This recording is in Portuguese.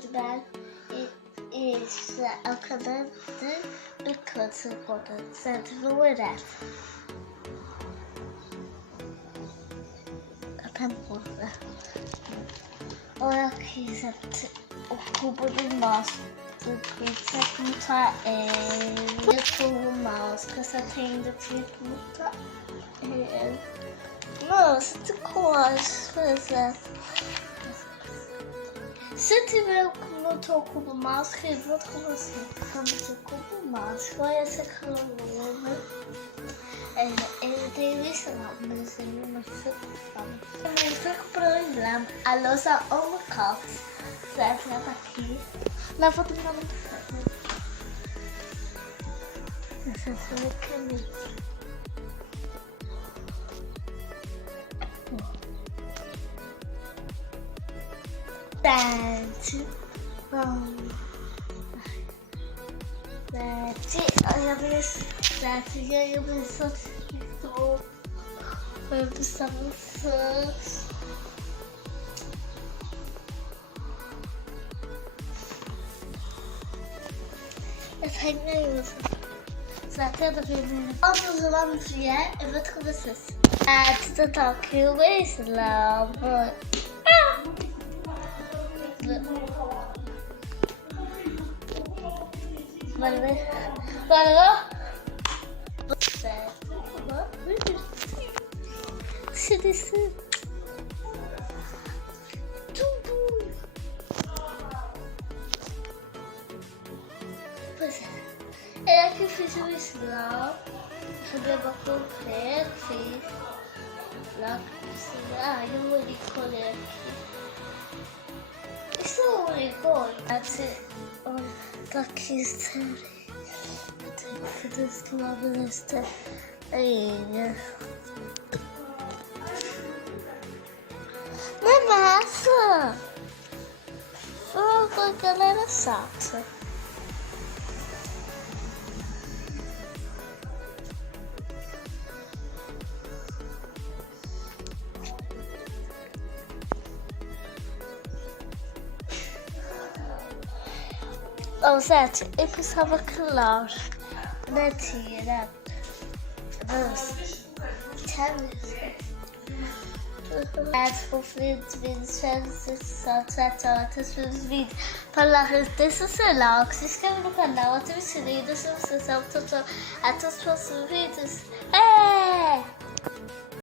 tudo bem? E este é o canal de Coisa Conta, certo? Vou orar. Até morrer. Olha aqui, gente, o cubo do mouse. Que montar o cubo mouse, que essa tenda tinha que montar. Nossa, que coisa, por exemplo. Se eu tiver que montar o cubo mouse, eu vou com você. Vamos o cubo mouse. Olha essa coluna. Ele tem isso lá, mas ele não fica falando. Também fico problema. A louça ou uma copa. Certo? Ela tá aqui. Mas vou terminar muito rápido. Essa é a caminho. Sete. Olha a sete. E aí eu pensava eu pensava eu tenho isso. Sete da primeira. Quando os alunos vier, eu vou te conversar. Tu tá aqui, o Islam. Valeu? Certo. Se descer. Tudo. Pois é. É que eu fiz o Islam. Cadê uma completa? Fiz. Lá. Eu vou escolher aqui. Isso é um unicórnio. Tá aqui, sério. Eu tenho que descolar esta ilha. Não é massa! Foi a galera chata. Oh, Zete, eu pensava que Laura não tinha, mas deixa o seu like, se inscreva no canal, ative o sininho, deixa o seu a todos os próximos vídeos.